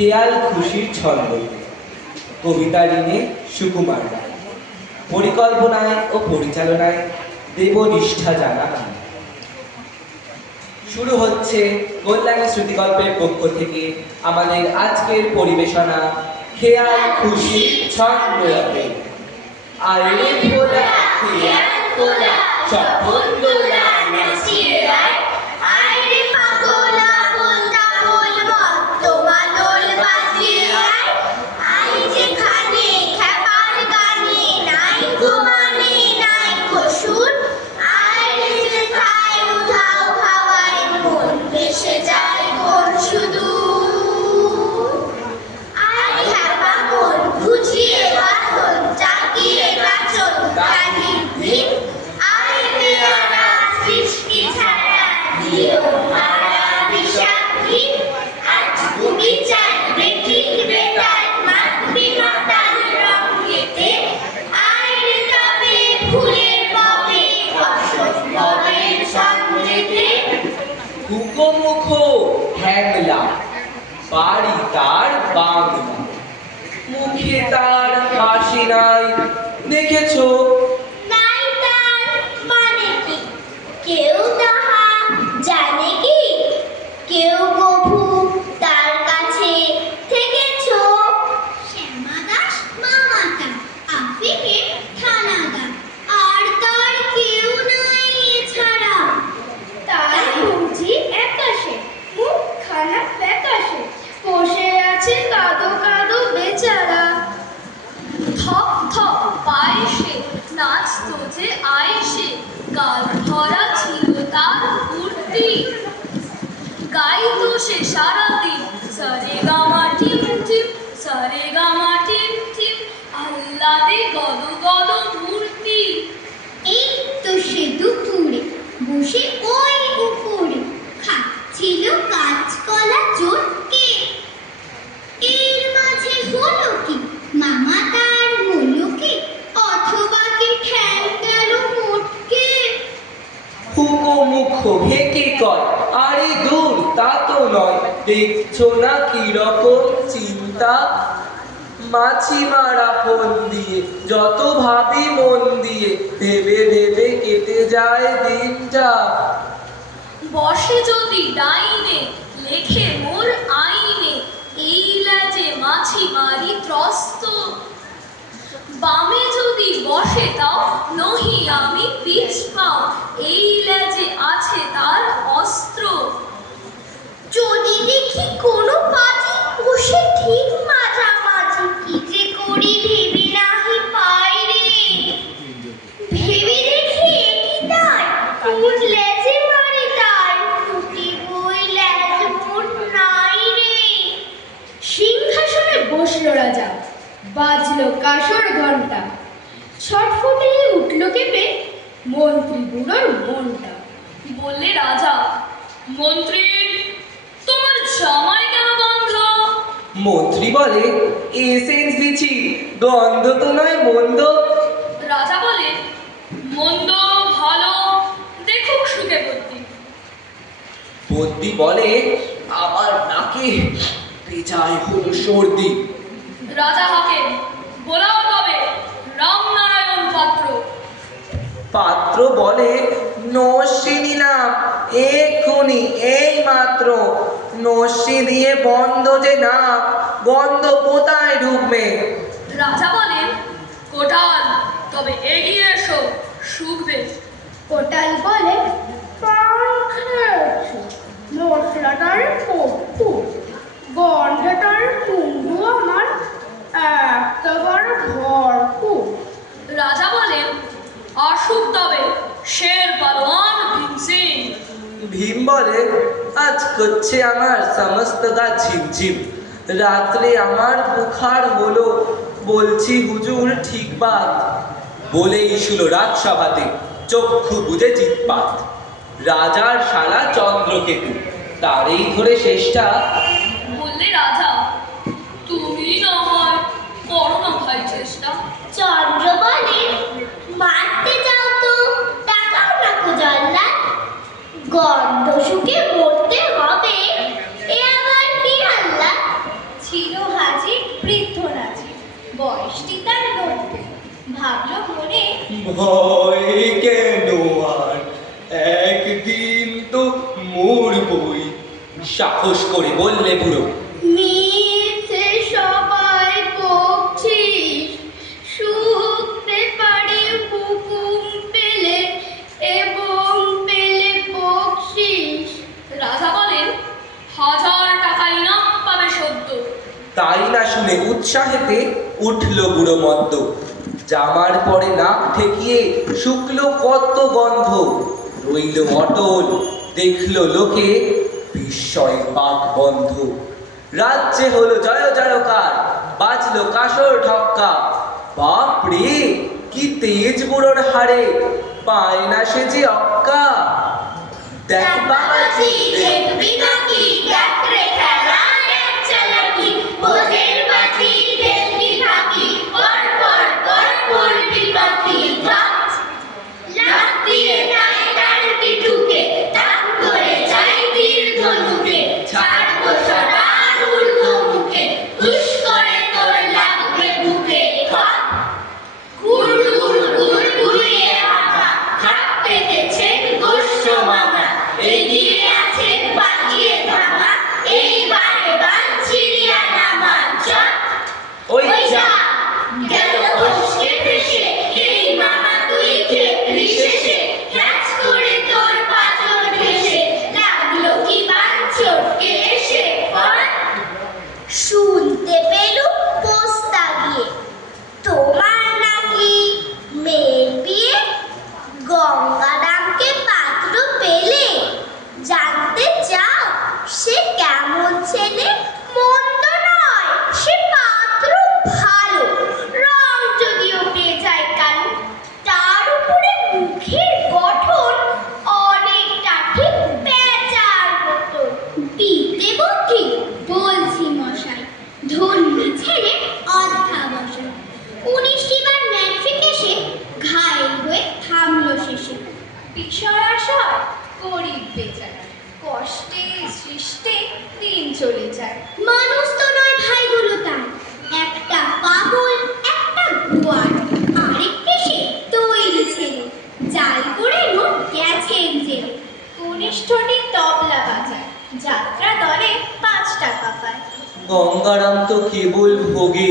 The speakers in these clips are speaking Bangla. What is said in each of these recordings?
খেয়াল খুশির ছন্দ। কবিতা ঋণে সুকুমার রায়। পরিকল্পনায় ও পরিচালনায় দেবনিষ্ঠা জানা। শুরু হচ্ছে কল্যাণী শ্রুতিকল্পের পক্ষ থেকে আমাদের আজকের পরিবেশনা খেয়াল খুশি ছন্দ। আরে ভোলা, খেয়াল খোলা বাড়ি তার বাংলা মুখে তার হাসি নাই দেখেছ নাই তার মানে কি কেউ তাহা জানে কি কেউ কভু তার কাছে থেকেছো শ্যামাদাস মামাটা আফ্রিকে থানাগা আর তার কেউ নাই এছাড়া তার বুঝি একাশে মুখখানা ফ্যাকাশে বসে আছে কাদো কাদো বেচারা থপ থপ পায়ে সে নাচতো যে আয়েসে গাল ভরা ছিল তার কুর্তি গাইতো সে সারাদিন তা তো নয়। দেখছ না কীরকম চিন্তা? মাছি মারা ফোন দিয়ে, যত ভাবি মন দিয়ে, ভেবে ভেবে কেটে যায় দিনটা। বসে যদি ডাইনে লেখে মোর আইনে, এই লাজে মাছি মারি ত্রস্ত। বামে যদি বসে তাও, নহি আমি পিছ পাও, এই লাজে আছে তার অস্ত্র। যদি দেখি কোনো পাজি বসে ঠিক মাঝামাঝি কি যে করি ভেবে নাহি পাই রে ভেবে দেখি কি তার কোন লেজে মারে তার টুটি বই লেজ মোট নাই রে সিংহাসনে বসল রাজা বাজলো কাসর ঘণ্টা ছটফটে উঠল কেঁপে মন্ত্রী বুড়োর মনটা বললে রাজা মন্ত্রী তোমার জামাই কেন বন্ধ মন্ত্রী বলে এসেন্স দিচ্ছি গন্ধ তো নয় মন্দ। রাজা বলে মন্দ ভালো দেখুক সুখে বুদ্ধি। বদ্যি বলে আবার নাকে পেঁচায় হলো সর্দি। রাজা হাকে বলাও তবে রামনারায়ণ পাত্র। পাত্র বলে নস্যি নিলাম এক্ষুনি এই মাত্র নস্যি দিয়ে বন্ধ যে না গন্ধ কোথায় ঢুকবে রাজা বলেন কোটাল তবে এগিয়ে এসো শুকবে। কোটাল বলে মশলাটার পপ্পু গন্ধটার কুণ্ডু আমার একেবারে ভরপুর। রাজা বলেন আসুক তবে শের পালোয়ান ভীমসিং ভীম বলে আজ করছে আমার সমস্ত গা ঝিমঝিম রাত্রে আমার বুখার হলো, বলছি, হুজুর, ঠিক বাত। বলেই শুলো রাজসভাতে, চক্ষু বুঝে চিৎপাত রাজার শালা চন্দ্রকেতু, তারই ধরে শেষটা। বললে, রাজা তুমি না হয় করো না ভাই চেষ্টা চন্দ্র বলে মারতে যাও তো টাকাও না কো জল্লাদ গন্ধ শুকে মরতে হবে এ আবার কি আল্লাহ ছি ভাবলো মনে ভয় কেন আর? একদিন তো মরবই। সাহস করে বললে বুড়ো। মিথ্যে সবাই বকছিস। শুকতে পারে হুকুম পেলে এবং পেলে বকশিস রাজা বলেন হাজার টাকা ইনাম পাবে সদ্য। তাই না শুনে উৎসাহেতে উঠল বুড়ো মদ্য। জামার পরে নাক ঠেকিয়ে শুকলো কত গন্ধ। রইল অটল, দেখল লোকে বিস্ময় বাক বন্ধ। রাজ্যে হলো জয় জয়কার, বাজলো কাসর ঠক্কা বাপ রে কি তেজ বুড়োর হাড়ে, পায় না সে যে অক্কা। দেখ বাবাজি দেখবি নাকি টাকা পায়। গঙ্গারাম তো কেবল ভোগে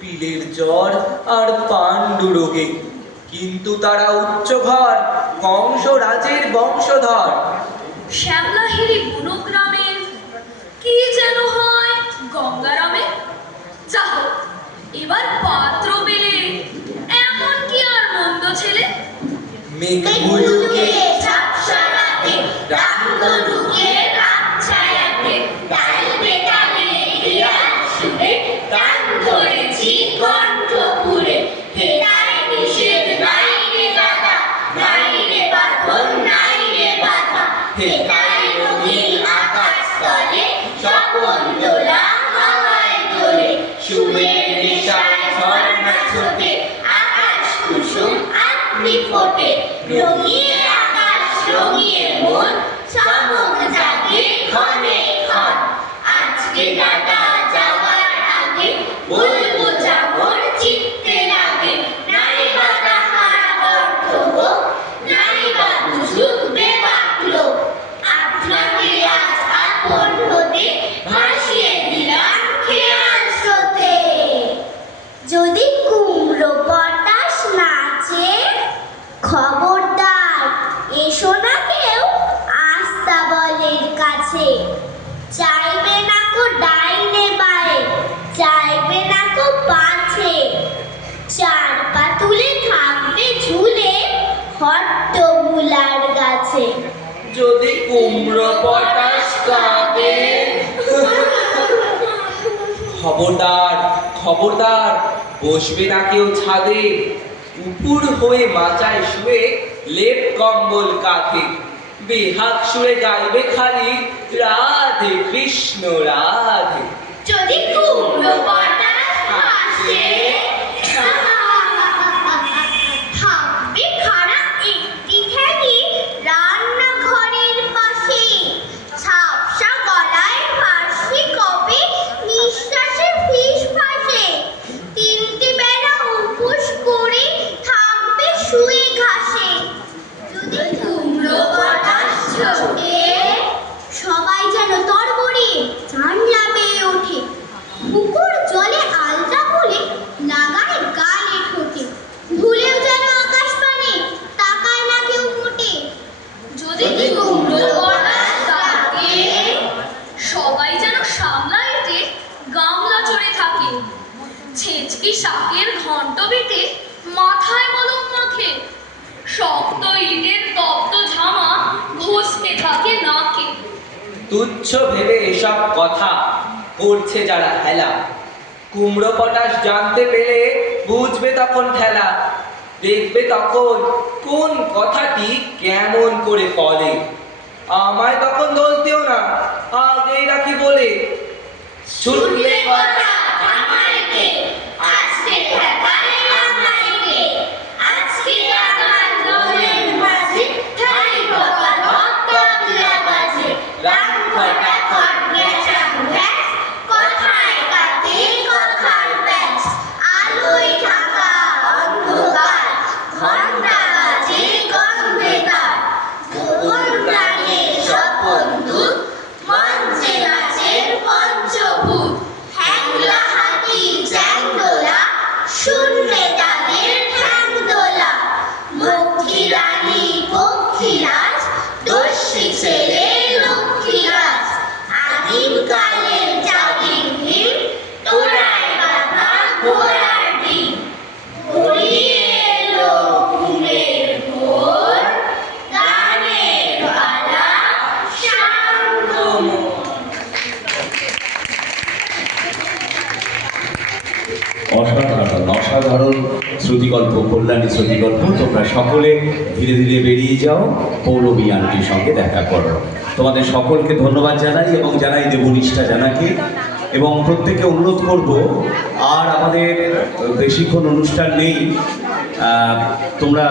পিলের জ্বর আর পাণ্ডু রোগে। কিন্তু তারা উচ্চ ঘর কংস রাজের বংশধর। শ্যামলাহেরি কি যেন হয় গঙ্গারামে? যা হোক এবার পাত্র পেলে এমন কি আর মন্দ ছেলে? রাম চাইবে পাছে। চার পা তুলে থাকবে ঝুলে হট্ট মুলার গাছে। যদি কুমড়ো পটাশ কাঁপে খবরদার খবরদার বসবে না কেউ ছাদে। উপুর হয়ে মাচায় শুয়ে লেপ কম্বল কাঁধে। বেহাক সুরে গাইবে খালি রাধে কৃষ্ণ রাধে। যদি কুমড়ো পটাশ ছেচকি শাকের ঘন্ট বেটে মাথায় মলম মাখে। শক্ত ইটের তপ্ত ঝামা ঘষতে থাকে নাকে। তুচ্ছ ভেবে এসব কথা করছে যারা হেলা। কুমড়ো পটাশ জানতে পেরে বুঝবে তখন ঠেলা। দেখবে তখন কোন কথাটি কেমন করে ফলে আমায় তখন দোষ দিও না আগেই রাখি বলে। ছুটলে কথা I still have money on my. অসাধারণ অসাধারণ শ্রুতিকল্প কল্যাণী শ্রুতিকল্প তোমরা সকলে ধীরে ধীরে বেরিয়ে যাও পৌলবী আন্টির সঙ্গে দেখা করো। তোমাদের সকলকে ধন্যবাদ জানাই এবং জানাই দেবনিষ্ঠা জানাকে। এবং প্রত্যেককে অনুরোধ করব, আর আমাদের বেশিক্ষণ অনুষ্ঠান নেই তোমরা